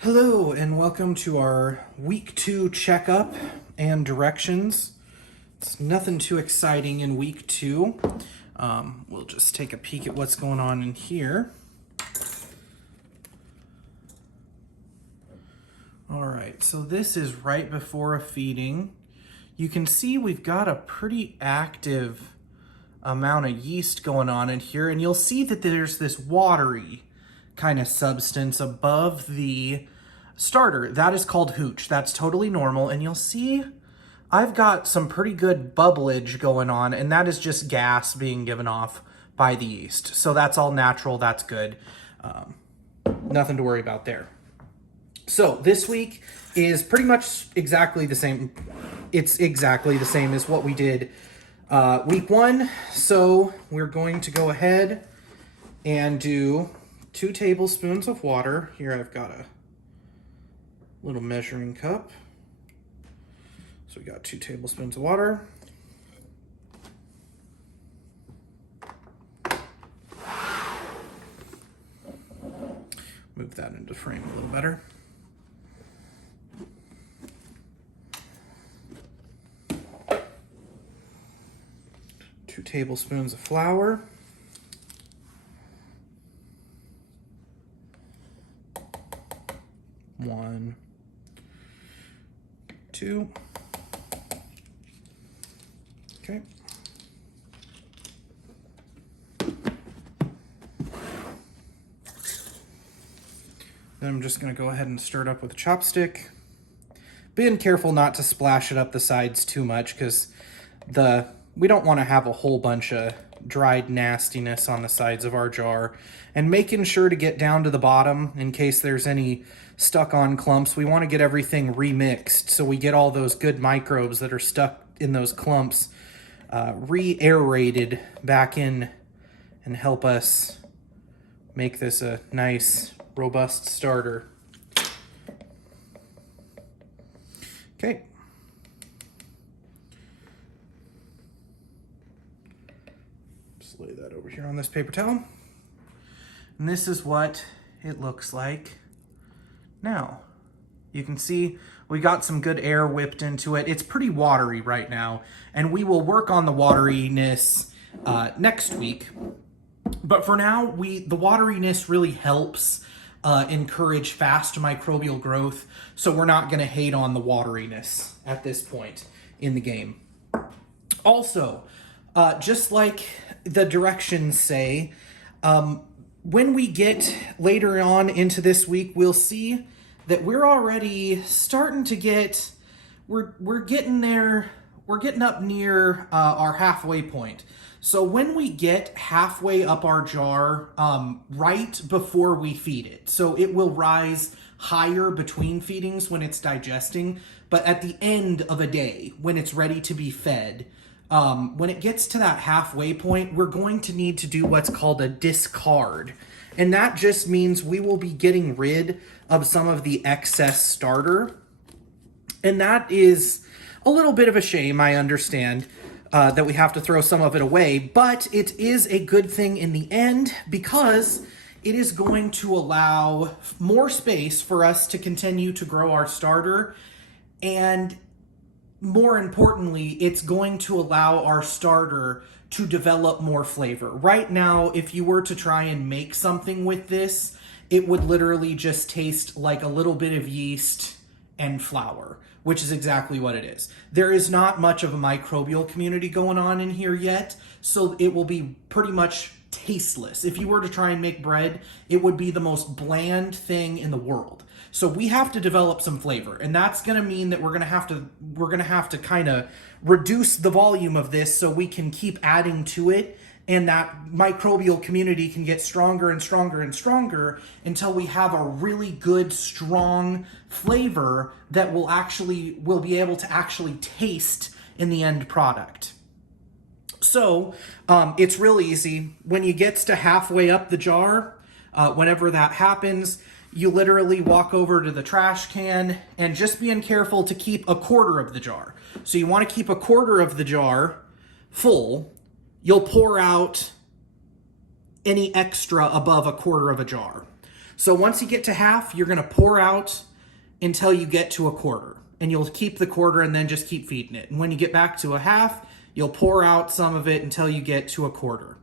Hello and welcome to our week 2 checkup and directions. It's nothing too exciting in week 2. We'll just take a peek at what's going on in here. Alright, so this is right before a feeding. You can see we've got a pretty active amount of yeast going on in here, and you'll see that there's this watery kind of substance above the starter. That is called hooch. That's totally normal, and you'll see I've got some pretty good bubblage going on, and that is just gas being given off by the yeast. So that's all natural, that's good. Nothing to worry about there. So this week is pretty much exactly the same. It's exactly the same as what we did week 1. So we're going to go ahead and do 2 tablespoons of water. Here I've got a little measuring cup. So we got 2 tablespoons of water. Move that into frame a little better. Two tablespoons of flour. 1, 2. Okay. Then I'm just going to go ahead and stir it up with a chopstick. Being careful not to splash it up the sides too much, because we don't want to have a whole bunch of dried nastiness on the sides of our jar. And making sure to get down to the bottom in case there's any stuck on clumps. We want to get everything remixed so we get all those good microbes that are stuck in those clumps re-aerated back in and help us make this a nice, robust starter. Okay. Just lay that over here on this paper towel. And this is what it looks like now. You can see we got some good air whipped into it. It's pretty watery right now, and we will work on the wateriness next week. But for now, the wateriness really helps encourage fast microbial growth, so we're not going to hate on the wateriness at this point in the game. Also, just like the directions say, when we get later on into this week, we'll see that we're already starting to get, we're getting there, we're getting up near our halfway point. So when we get halfway up our jar, right before we feed it, so it will rise higher between feedings when it's digesting, but at the end of a day, when it's ready to be fed, when it gets to that halfway point, we're going to need to do what's called a discard. And that just means we will be getting rid of some of the excess starter. And that is a little bit of a shame, I understand, that we have to throw some of it away. But it is a good thing in the end, because it is going to allow more space for us to continue to grow our starter. And more importantly, it's going to allow our starter to develop more flavor. Right now, if you were to try and make something with this, it would literally just taste like a little bit of yeast and flour, which is exactly what it is. There is not much of a microbial community going on in here yet, so it will be pretty much tasteless. If you were to try and make bread, it would be the most bland thing in the world. So we have to develop some flavor, and that's going to mean that we're going to have to kind of reduce the volume of this so we can keep adding to it, and that microbial community can get stronger and stronger and stronger until we have a really good, strong flavor that we'll be able to actually taste in the end product. So it's real easy. When you get to halfway up the jar, whenever that happens, you literally walk over to the trash can, and just being careful to keep a quarter of the jar. So you want to keep a quarter of the jar full. You'll pour out any extra above a quarter of a jar. So once you get to half, you're gonna pour out until you get to a quarter. And you'll keep the quarter and then just keep feeding it. And when you get back to a half, you'll pour out some of it until you get to a quarter.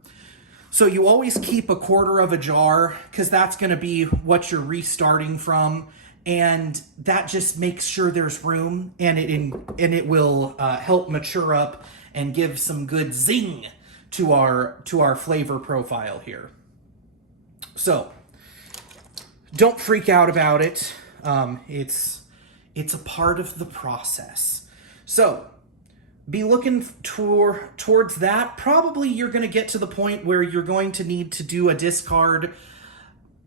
So you always keep a quarter of a jar because that's gonna be what you're restarting from. And that just makes sure there's room, and it will help mature up and give some good zing to our flavor profile here. So don't freak out about it. It's a part of the process. So be looking towards that. Probably you're going to get to the point where you're going to need to do a discard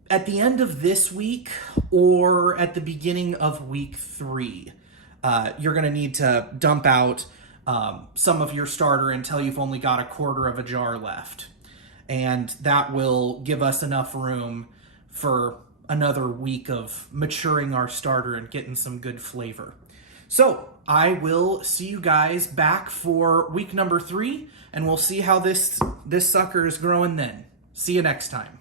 at the end of this week or at the beginning of week 3. You're going to need to dump out some of your starter until you've only got a quarter of a jar left. And that will give us enough room for another week of maturing our starter and getting some good flavor. So I will see you guys back for week number 3, and we'll see how this sucker is growing then. See you next time.